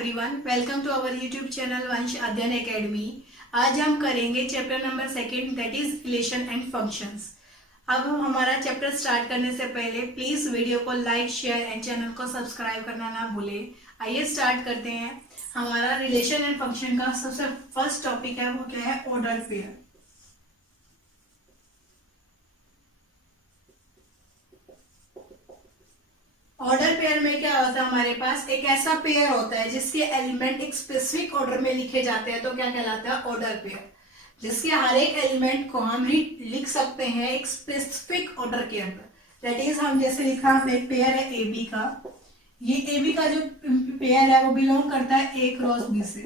Everyone, welcome to our YouTube channel Vansh Adhyayan academy. आज हम करेंगे chapter number 2 that is relation and functions. अब हम हमारा चैप्टर स्टार्ट करने से पहले प्लीज वीडियो को लाइक, शेयर एंड चैनल को सब्सक्राइब करना ना भूलें। आइए स्टार्ट करते हैं। हमारा रिलेशन एंड फंक्शन का सबसे फर्स्ट टॉपिक है, वो क्या है? Order pair. ऑर्डर पेयर में क्या होता है? हमारे पास एक ऐसा पेयर होता है जिसके एलिमेंट एक स्पेसिफिक ऑर्डर में लिखे जाते हैं, तो क्या कहलाता है? Order pair. जिसके हर एक एलिमेंट को हम लिख सकते हैं एक स्पेसिफिक ऑर्डर के अंदर। दैट इज हम जैसे लिखा, हमने एक पेयर है ए बी का। ये ए बी का जो पेयर है वो बिलोंग करता है ए क्रॉस बी से।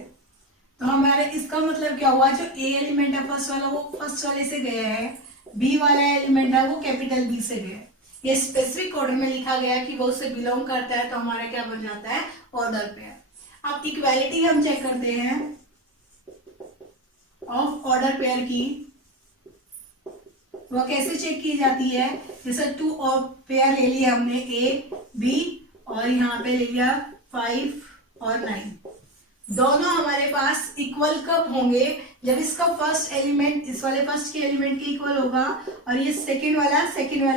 तो हमारे इसका मतलब क्या हुआ? जो ए एलिमेंट है फर्स्ट वाला, वो फर्स्ट वाले से गया है, बी वाला एलिमेंट है वो कैपिटल बी से गया है। ये स्पेसिफिक ऑर्डर में लिखा गया कि वो उससे बिलोंग करता है, तो हमारा क्या बन जाता है? Order pair. अब इक्वालिटी हम चेक करते हैं ऑफ ऑर्डर पेयर की। वो कैसे चेक की जाती है? जैसे टू और पेयर ले लिया हमने, ए बी, और यहाँ पे ले लिया 5 और 9। दोनों हमारे पास इक्वल कब होंगे? जब इसका फर्स्ट एलिमेंट इस वाले फर्स्ट के एलिमेंट के इक्वल होगा और ये सेकंड वाला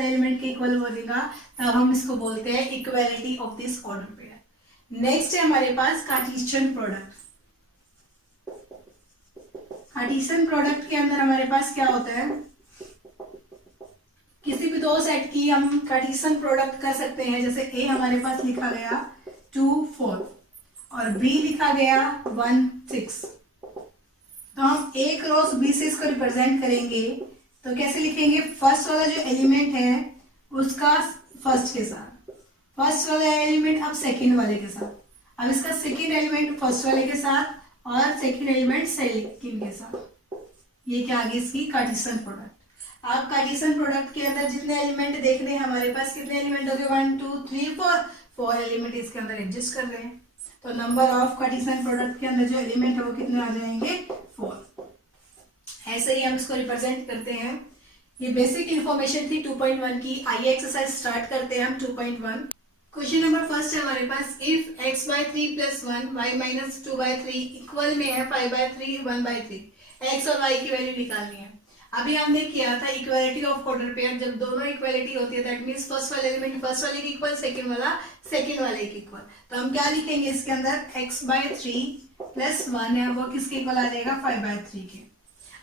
एलिमेंट के इक्वल होगा, तब हम इसको बोलते हैं equality of this order pair. Next है हमारे पास कार्टेशियन प्रोडक्ट। कार्टेशियन प्रोडक्ट के अंदर हमारे पास क्या होता है? किसी भी दो सेट की हम कार्टेशियन प्रोडक्ट कर सकते हैं। जैसे ए हमारे पास लिखा गया 2 4 और बी लिखा गया 1 6। तो हम ए क्रॉस बी से इसको रिप्रेजेंट करेंगे। तो कैसे लिखेंगे? फर्स्ट वाला जो एलिमेंट है उसका फर्स्ट के साथ, फर्स्ट वाला एलिमेंट अब सेकंड वाले के साथ, अब इसका सेकंड एलिमेंट फर्स्ट वाले के साथ और सेकंड एलिमेंट सेकंड के साथ। ये क्या आ गई? इसकी कार्टेशियन प्रोडक्ट। आप कार्टेशियन प्रोडक्ट के अंदर जितने एलिमेंट देख रहे हैं, हमारे पास कितने एलिमेंट हो गए? 1 2 3 4 एलिमेंट इसके अंदर एडजस्ट कर रहे हैं। तो नंबर ऑफ कार्टेशियन प्रोडक्ट के अंदर जो एलिमेंट है वो कितने आ जाएंगे? 4। ऐसे ही हम इसको रिप्रेजेंट करते हैं। ये बेसिक इंफॉर्मेशन थी 2.1 की। आइए एक्सरसाइज स्टार्ट करते हैं हम 2.1। क्वेश्चन नंबर फर्स्ट है हमारे पास, इफ x/3 + 1 y - 2/3 इक्वल में है 5/3 1/3। x और y की वैल्यू निकालनी है। अभी हमने किया था इक्वालिटी ऑफ ऑर्डर पेयर। जब दोनों इक्वालिटी होती है दैट मींस फर्स्ट वाले एलिमेंट फर्स्ट वाले के इक्वल, सेकंड वाला सेकंड वाले के इक्वल। तो हम क्या लिखेंगे इसके अंदर? x/3 + 1 है वो किसके इक्वल आ जाएगा? 5/3 के।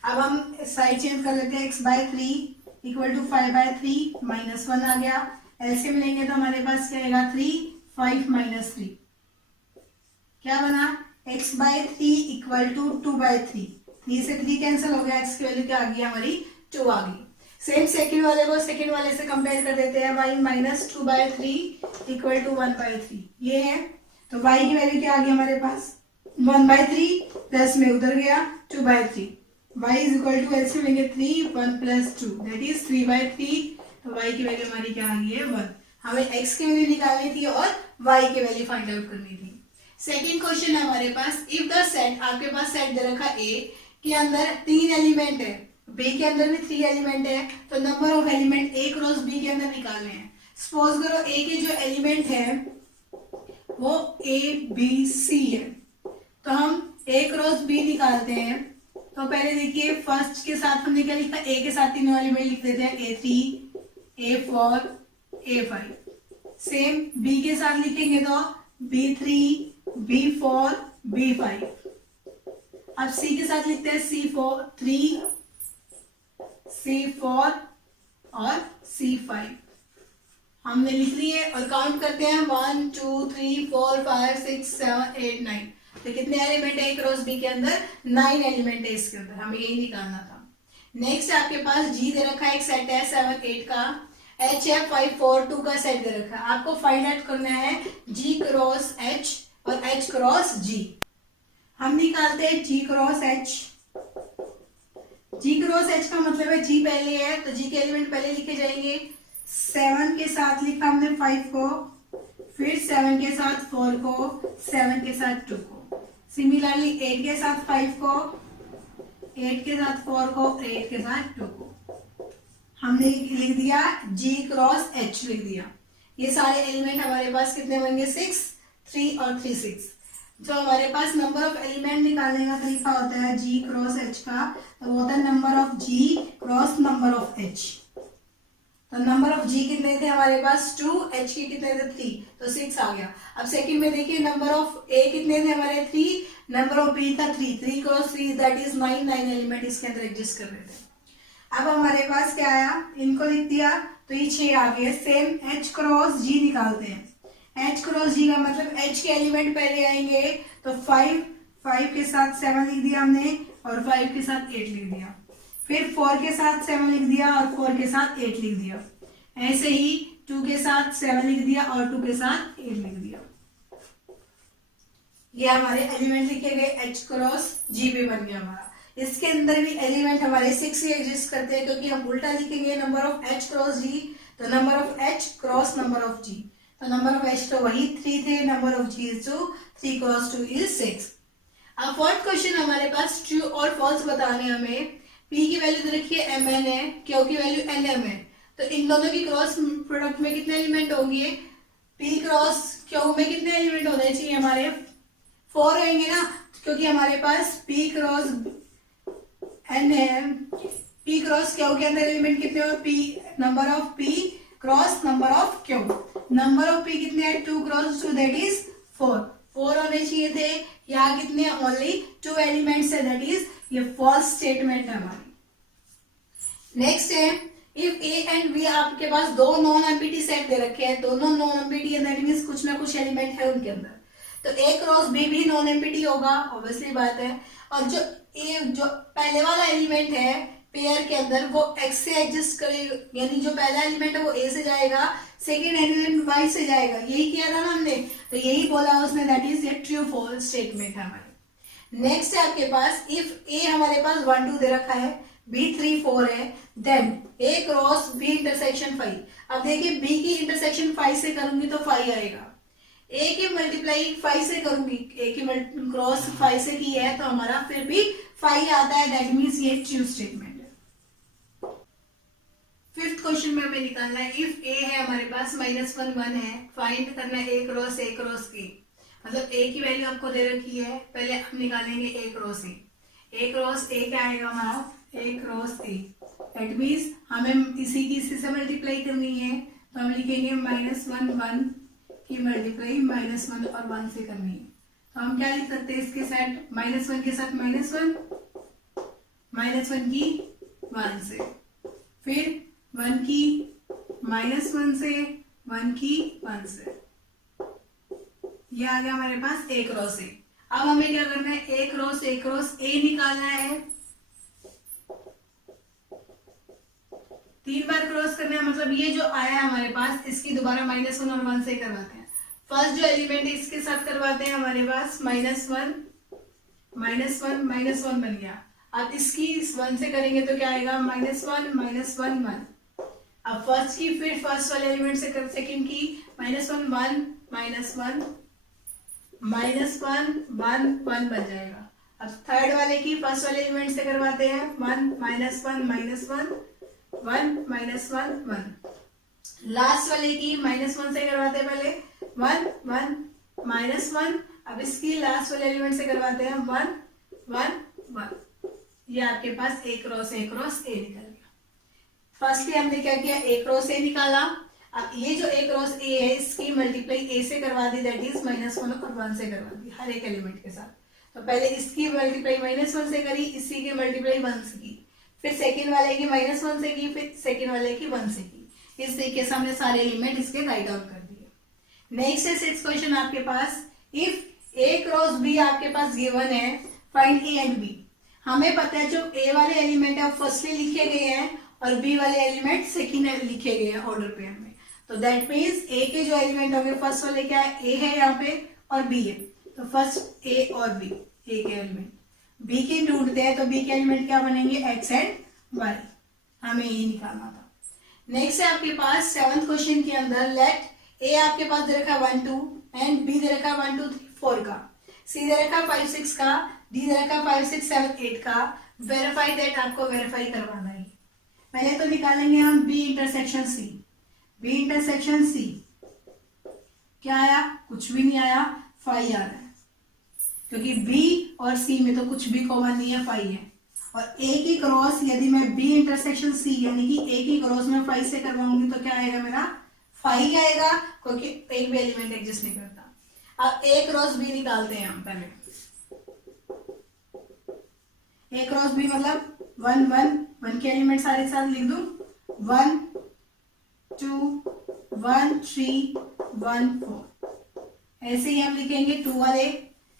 अब हम साइड चेंज कर लेते हैं। x/3 = 5/3 - 1 आ गया। एलसीएम लेंगे तो हमारे पास क्या आएगा? 3 5 - 3 क्या बना? x/3 = 2/3। 3 से 3 कैंसिल हो गया, x की वैल्यू क्या आ गई? हमारी 2 आ गई। सेम सेकंड वाले को सेकंड वाले से कंपेयर कर देते हैं। y - 2/3 = 1/3 ये है। तो y की वैल्यू क्या आ गई हमारे पास? 1/3 प्लस में उधर गया 2/3। y = एलसीएम लेंगे 3 1 + 2 दैट इज 3/3। तो y की वैल्यू हमारी क्या आ गई है? 1। हमें x की वैल्यू निकालनी थी और y की वैल्यू फाइंड आउट करनी थी। सेकंड क्वेश्चन है हमारे पास, इफ द सेट, आपके पास सेट दे रखा A के अंदर 3 एलिमेंट है, B के अंदर भी 3 एलिमेंट है, तो number of element A cross B के अंदर निकालने हैं। सपोज करो A के जो एलिमेंट है वो A B C है, तो हम A क्रॉस B निकालते हैं। तो पहले देखिए फर्स्ट के साथ हमने क्या लिखा? A के साथ तीनों एलिमेंट लिख देते हैं, A3 A4 A5। Same B के साथ लिखेंगे तो B3 B4 B5। अब C के साथ लिखते हैं C3 C4 और C5। हमने लिख ली है और काउंट करते हैं 1 2 3 4 5 6 7 8 9। तो कितने एलिमेंट है क्रॉस बी के अंदर? 9 एलिमेंट है इसके अंदर। हमें यही निकालना था। नेक्स्ट आपके पास G दे रखा है, एक सेट है 7 8 का, H है 5 4 2 का सेट दे रखा है। आपको फाइंड आउट करना है G क्रॉस H और H क्रॉस G। हम निकालते हैं G cross H। G cross H का मतलब है G पहले है तो G के एलिमेंट पहले लिखे जाएंगे। 7 के साथ लिखा हमने 5 को, फिर 7 के साथ 4 को, 7 के साथ 2 को। सिमिलरली 8 के साथ 5 को, 8 के साथ 4 को, 8 के साथ 2 को। हमने लिख दिया G क्रॉस H लिख दिया। ये सारे एलिमेंट हमारे पास कितने बनेंगे? 6 3 और 3 6। जो हमारे पास नंबर ऑफ एलिमेंट निकालने का तरीका होता है G क्रॉस H का, तो वो होता है number of G cross number of H। तो नंबर ऑफ G कितने थे हमारे पास 2, H के कितने थे 3, तो 6 आ गया। अब सेकंड में देखिए नंबर ऑफ A कितने थे हमारे 3, नंबर ऑफ B था 3, 3 क्रॉस 3 दैट इज 9, 9 एलिमेंट इसके अंदर एग्जिस्ट कर रहे थे। अब हमारे पास क्या आया, इनको लिख दिया तो ये 6 आ गए। सेम H क्रॉस G निकालते हैं। H क्रॉस G का मतलब H के एलिमेंट पहले आएंगे, तो 5, 5 के साथ 7 लिख दिया हमने और 5 के साथ 8 लिख दिया, फिर 4 के साथ 7 लिख दिया और 4 के साथ 8 लिख दिया, ऐसे ही 2 के साथ 7 लिख दिया और 2 के साथ 8 लिख दिया। ये हमारे एलिमेंट लिखे गए H क्रॉस G भी बन गया हमारा। इसके अंदर भी एलिमेंट हमारे 6 ही एग्जिस्ट करते हैं, क्योंकि हम उल्टा लिखेंगे number of H cross G, तो number of H cross number of G, तो नंबर ऑफ H तो वही 3 थे, number of G is 2, 3 cross 2 is 6। अब फोर्थ क्वेश्चन हमारे पास ट्रू और फॉल्स बताने हमें। P की वैल्यू तो रखिए mn है, Q की वैल्यू nm है, तो इन दोनों की क्रॉस प्रोडक्ट में कितने एलिमेंट होंगे, P क्रॉस Q में कितने एलिमेंट होने चाहिए हमारे 4 रहेंगे ना, क्योंकि हमारे पास P क्रॉस n है, P क्रॉस Q के अंदर एलिमेंट कितने हो, P number of P cross number of Q, number of P कितने हैं 2 क्रॉस 2 दैट इज 4, 4 होने चाहिए थे, यहाँ कितने ओनली 2 एलिमेंट्स है, दैट इज ये फॉल्स स्टेटमेंट है हमारी। नेक्स्ट है इफ ए एंड बी, आपके पास दो नॉन एम्प्टी सेट दे रखे हैं, दोनों नॉन एम्प्टी है, दैट मींस कुछ ना कुछ एलिमेंट है उनके अंदर, तो ए क्रॉस बी भी नॉन एम्प्टी होगा, ऑब्वियसली बात है। और जो पहले वाला एलिमेंट है पेयर के अंदर वो एक्स से एग्जिस्ट करेगा, यानी जो पहला एलिमेंट है वो ए से जाएगा, सेकेंड एलिमेंट वाई से जाएगा, यही किया था ना हमने, तो यही बोला उसने, दैट इज ये ट्रू फॉल्स स्टेटमेंट है हमारी। नेक्स्ट है आपके पास इफ ए हमारे पास 1 2 दे रखा है, बी 3 4 है, देन ए क्रॉस बी इंटरसेक्शन 5। अब देखिए बी की इंटरसेक्शन 5 से करूंगी तो 5 आएगा, ए की मल्टीप्लाई 5 से करूंगी, ए की क्रॉस 5 से की है तो हमारा फिर भी 5 आता है, दैट मीन्स ये ट्रू स्टेटमेंट है। फिफ्थ क्वेश्चन में हमें निकालना है इफ ए है हमारे पास -1 1 है, फाइंड करना है ए क्रॉस ए, मतलब ए की वैल्यू आपको दे रखी है, पहले हम निकालेंगे ए क्रॉस ए क्या आएगा हमारा ए क्रॉस ए, दैट मीन्स हमें इसी से मल्टीप्लाई करनी है, तो हम लिखेंगे -1 1 की मल्टीप्लाई -1 और 1 से करनी है, तो हम क्या लिख सकते हैं इसके साथ, -1 के साथ -1 की 1 से, फिर 1 की -1 से 1 की 1 से, ये आ गया हमारे पास ए क्रॉस ए। अब हमें क्या करना है ए क्रॉस ए निकालना है, 3 बार क्रॉस करना है, मतलब ये जो आया है हमारे पास इसकी दोबारा -1 और 1 से करवाते हैं। फर्स्ट जो एलिमेंट है इसके साथ करवाते हैं, हमारे पास -1 बन गया। अब इसकी 1 से करेंगे तो क्या आएगा -1 1। अब फर्स्ट की फिर फर्स्ट वाले एलिमेंट से कर, सेकंड की -1 1 बन जाएगा। अब थर्ड वाले की फर्स्ट वाले एलिमेंट से करवाते हैं 1 -1 लास्ट वाले की -1 से करवाते हैं पहले 1 -1। अब इसकी लास्ट वाले एलिमेंट से करवाते हैं 1 1। ये आपके पास ए क्रॉस ए निकल गया। फर्स्टली हमने क्या किया ए क्रॉस ए निकाला। अब ये जो ए क्रॉस ए है इसकी मल्टीप्लाई ए से करवा दी, दैट इज -1 और 1 से करवा दी हर एक एलिमेंट के साथ। तो पहले इसकी मल्टीप्लाई -1 से करी, इसी की मल्टीप्लाई 1 से की, फिर सेकेंड वाले की -1 से की, फिर सेकेंड वाले की 1 से की। इस तरीके से हमने सारे एलिमेंट इसके राइट डाउन कर दिए। नेक्स्ट है 6th क्वेश्चन आपके पास, इफ ए क्रॉस बी आपके पास गिवन है, फाइंड ए एंड बी। हमें पता है जो ए वाले एलिमेंट है फर्स्टली लिखे गए हैं और बी वाले एलिमेंट सेकेंड लिखे गए हैं ऑर्डर पे हमें, तो दैट मीन्स ए के जो एलिमेंट होंगे फर्स्ट वाले क्या है, ए है यहाँ पे और बी है, तो फर्स्ट ए और बी, ए के एलिमेंट बी के ढूंढते हैं, तो बी के एलिमेंट क्या बनेंगे एक्स एंड वाई, हमें ये निकालना था। नेक्स्ट है आपके पास 7th क्वेश्चन के अंदर, लेट ए आपके पास दे रखा 1 2 एंड बी दे रखा 1 2 3 4 का, सी दे रखा 5 6 का, डी दे रखा 5 6 7 8 का। वेरीफाई दैट, आपको वेरीफाई करवाना है। पहले तो निकालेंगे हम B intersection C. B intersection C क्या आया, कुछ भी नहीं आया, 5 आ रहा है। क्योंकि बी और सी में तो कुछ भी कॉमन नहीं है, फाइव है। और ए की क्रॉस यदि मैं बी इंटरसेक्शन सी यानी कि ए की क्रॉस में फाइव से करवाऊंगी तो क्या आएगा मेरा, फाइव आएगा, क्योंकि एक भी एलिमेंट एग्जिस्ट नहीं करता। अब ए क्रॉस बी निकालते हैं हम पहले। ए क्रॉस बी मतलब वन वन, वन के एलिमेंट सारे साथ लिख दूं, 1 2 1 3 1 4। ऐसे ही हम लिखेंगे 2 वाले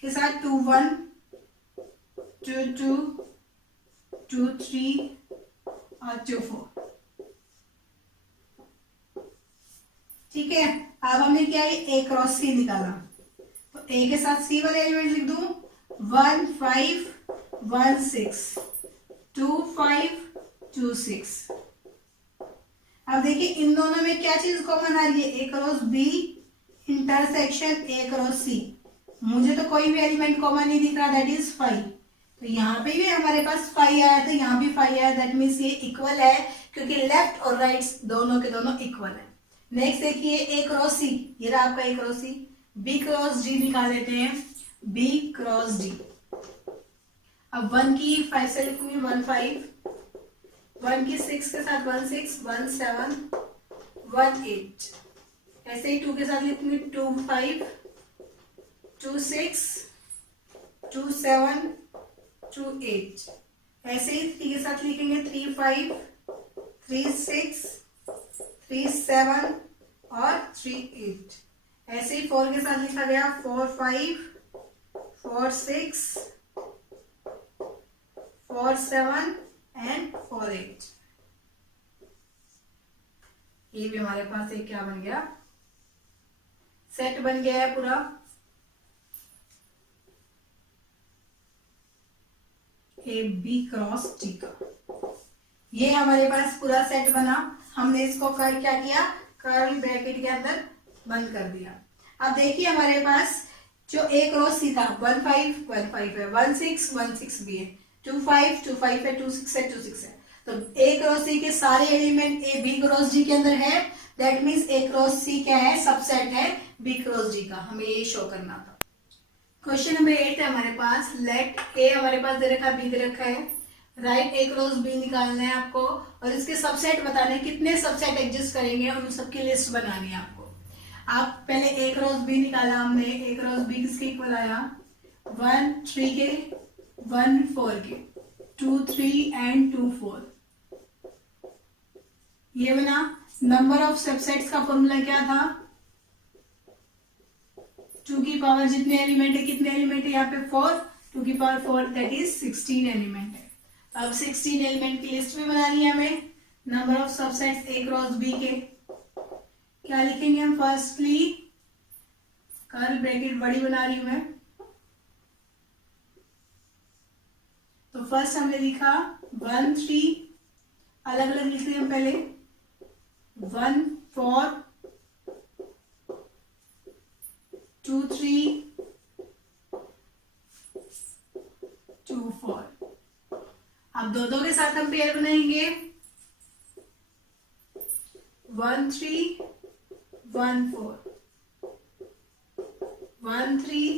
के साथ 2 1 2 2 2 3 और 2 4। ठीक है, अब हमने क्या है, ए क्रॉस सी निकाला, तो ए के साथ सी वाले एलिमेंट लिख दूं, 1 5 1 6 2 5 2 6। अब देखिए इन दोनों में क्या चीज कॉमन आ रही है, A cross B intersection A cross C. मुझे तो कोई भी एलिमेंट कॉमन नहीं दिख रहा, दैट इज 5। तो यहाँ पे भी हमारे पास 5 आया, तो यहाँ भी 5 आया, दैट मीन्स ये इक्वल है, क्योंकि लेफ्ट और राइट दोनों के दोनों इक्वल है। नेक्स्ट देखिए ए क्रॉस सी, ये रहा आपका ए क्रॉस सी। बी क्रॉस डी निकाल लेते हैं, बी क्रॉस डी। अब 1 की 5 से लिखूंगी 1 5, 1 की 6 के साथ 1 6 1 7 1 8। ऐसे ही 2 के साथ लिखूंगी 2 5 2 6 2 7 2 8। ऐसे ही 3 के साथ लिखेंगे 3 5 3 6 3 7 और 3 8। ऐसे ही 4 के साथ लिखा गया 4 5 4 6 4 7 एंड 4 8। ये भी हमारे पास एक क्या बन गया, सेट बन गया है पूरा। ए बी क्रॉस डी का ये हमारे पास पूरा सेट बना। हमने इसको क्या किया, कर्ली ब्रैकेट के अंदर बंद कर दिया। अब देखिए हमारे पास जो ए क्रॉस सी था 1 5 1 5 है, 1 6 1 6 भी है, 2 5 2 5 है, 2 6 है 2 6 है। तो ए क्रॉस सी के सारे element A B cross D के अंदर है, that means A cross C क्या है, सबसेट है बी क्रॉस डी का। हमें ये शो करना था। क्वेश्चन नंबर 8 है हमारे पास, लेट ए हमारे पास दे रखा है, बी दे रखा है, राइट ए क्रॉस बी निकालना है आपको, और इसके सबसेट बताने, कितने सबसेट एग्जिस्ट करेंगे और उन सबकी लिस्ट बनानी है आपको। आप पहले ए क्रॉस बी निकाला हमने, ए क्रॉस बी किसके इक्वल आया, 1 3 के 1 4 के 2 3 एंड 2 4। ये बना। नंबर ऑफ सबसेट्स का फॉर्मूला क्या था, 2 की पावर जितने एलिमेंट है, कितने एलिमेंट है यहाँ पे 4, 2 की पावर 4 दैट इज 16 एलिमेंट है। अब 16 एलिमेंट की लिस्ट में बनानी है हमें। Number of subsets A cross B के क्या लिखेंगे हम, फर्स्टली कर्ली ब्रैकेट बड़ी बना रही हूं मैं, तो फर्स्ट हमने लिखा 1 3, अलग अलग लिख रहे हम पहले, 1 4 2 3 2 4। अब दो दो के साथ हम पेयर बनाएंगे, 1 3 1 4 1 3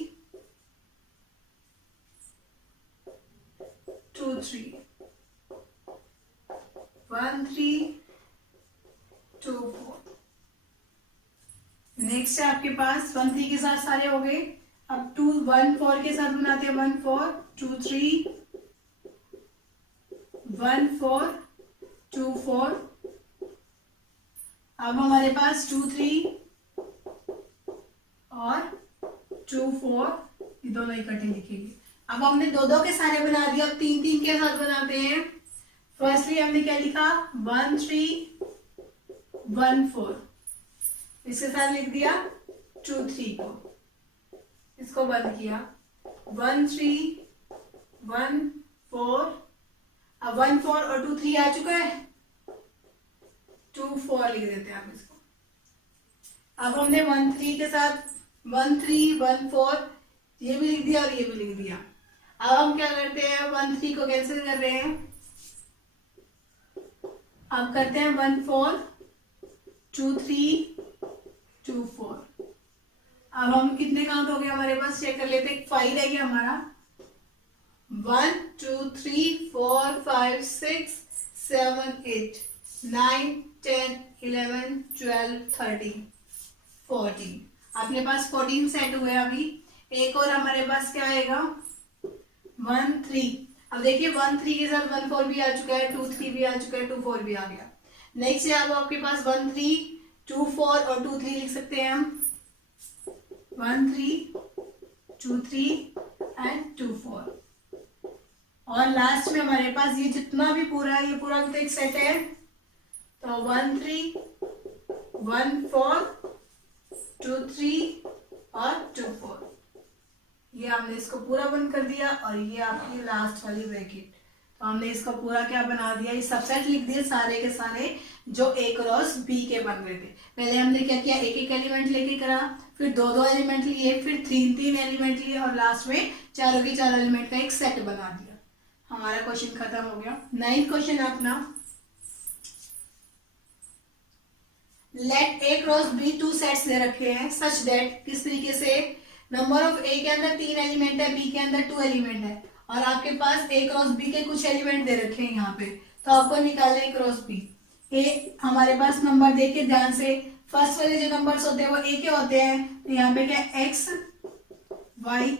2 3 1 3 2 4। नेक्स्ट है आपके पास 1 3 के साथ सारे हो गए। अब 2 1 4 के साथ बनाते हैं, 1 4 2 3 1 4 2 4। अब हमारे पास 2 3 और 2 4, ये दोनों इकट्ठे लिखेंगे। अब हमने दो दो के सारे बना दिए, अब 3 3 के साथ बनाते हैं। फर्स्टली हमने क्या लिखा, 1 3 1 4, इसके साथ लिख दिया 2 3 को, इसको बंद किया, 1 3 1 4। अब 1 4 और 2 3 आ चुका है, 2 4 लिख देते हैं आप इसको। अब हमने 1 3 के साथ 1 3 1 4 ये भी लिख दिया और ये भी लिख दिया। अब हम क्या करते हैं, 1 3 को कैंसिल कर रहे हैं, अब करते हैं 1 4 2 3 2 4। अब हम कितने काउंट हो गए हमारे पास, चेक कर लेते, 5 रह गया हमारा, 1 2 3 4 5 6 7 8 9 10 11 12 13 14, अपने पास 14 सेट हुए अभी। एक और हमारे पास क्या आएगा, 1 3। अब देखिए 1 3 के साथ 1 4 भी आ चुका है, 2 3 भी आ चुका है, 2 4 भी आ गया। नेक्स्ट है अब आपके पास 1 3 2 4 और 2 3 लिख सकते हैं हम, 1 3 2 3 एंड 2 4। और लास्ट में हमारे पास ये जितना भी पूरा है, ये पूरा भी तो एक सेट है, तो 1 3 1 4 2 3 और 2 4, ये हमने इसको पूरा बंद कर दिया। और ये आपकी लास्ट वाली ब्रैकेट, तो हमने इसको पूरा क्या बना दिया, ये सबसेट लिख दिए सारे के सारे जो ए क्रॉस बी के बन रहे थे। पहले हमने क्या किया, एक एक एलिमेंट लेके करा, फिर दो दो एलिमेंट लिए, फिर तीन तीन एलिमेंट लिए, और लास्ट में चारों के चार एलिमेंट का एक सेट बना दिया। हमारा क्वेश्चन खत्म हो गया। 9th क्वेश्चन है अपना, लेट ए क्रॉस बी टू सेट्स दे रखे हैं सच दैट, किस तरीके से, नंबर ऑफ ए के अंदर 3 एलिमेंट है, बी के अंदर 2 एलिमेंट है, और आपके पास ए क्रॉस बी के कुछ एलिमेंट दे रखे हैं यहाँ पे, तो आपको निकालना है ए क्रॉस बी। ए हमारे पास नंबर देखिए ध्यान से, फर्स्ट वाले जो नंबर्स होते हैं वो ए के होते हैं, तो यहाँ पे क्या एक्स वाई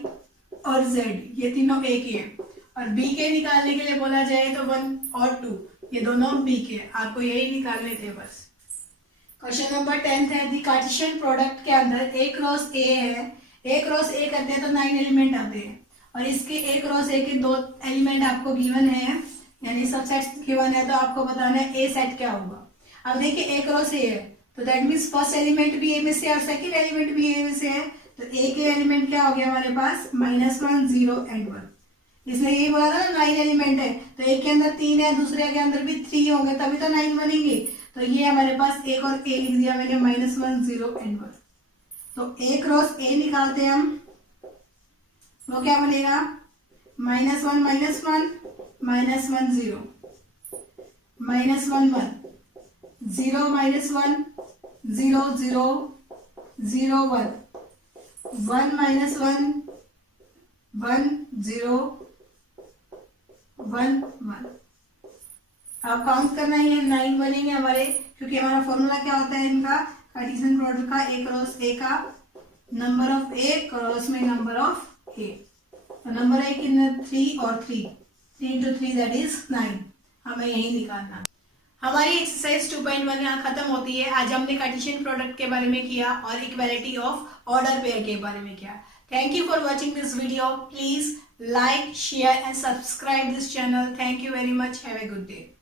और जेड, ये तीनों ए के हैं। और बी के निकालने के लिए बोला जाए तो 1 और 2, ये दोनों बी के, आपको यही निकालने थे बस। क्वेश्चन नंबर 10 है, दी कार्टेशियन प्रोडक्ट के अंदर ए क्रॉस ए है, ए क्रॉस ए करते हैं तो 9 एलिमेंट आते हैं, और इसके ए क्रॉस ए के 2 एलिमेंट आपको गिवन है, यानी सब सेट गिवन है, तो आपको बताना है ए सेट क्या होगा। अब देखिए ए क्रॉस ए है, तो दैट मीन्स फर्स्ट एलिमेंट भी ए में से और सेकंड एलिमेंट भी ए में से है, तो ए के एलिमेंट क्या हो गया हमारे पास, -1 0 एंड 1। इसने यही बोला था ना 9 एलिमेंट है, तो एक के अंदर 3 है, दूसरे के अंदर भी 3 होंगे, तभी तो 9 बनेंगे। तो ये हमारे पास एक और ए लिख दिया मैंने, -1 0 एंड 1। तो ए क्रॉस ए निकालते हैं हम, वो क्या बनेगा, -1 -1 -1 0 -1 1 0 -1 0 0 0 1 1 -1 1 0 1 1। अब काउंट करना ही है, 9 बनेंगे हमारे, क्योंकि हमारा फॉर्मूला क्या होता है इनका, कार्टेशियन प्रोडक्ट का, ए क्रॉस ए का नंबर ऑफ ए क्रॉस में नंबर ऑफ ए, तो नंबर है कितना, 3 और 3 into 3 दैट इज 9, हमें यही निकालना। हमारी एक्सरसाइज 2.1 यहाँ खत्म होती है। आज हमने कार्टेशियन प्रोडक्ट के बारे में किया और इक्वालिटी ऑफ ऑर्डर पेयर के बारे में किया। Thank you for watching this video. Please like, share and subscribe this channel. Thank you very much. Have a good day.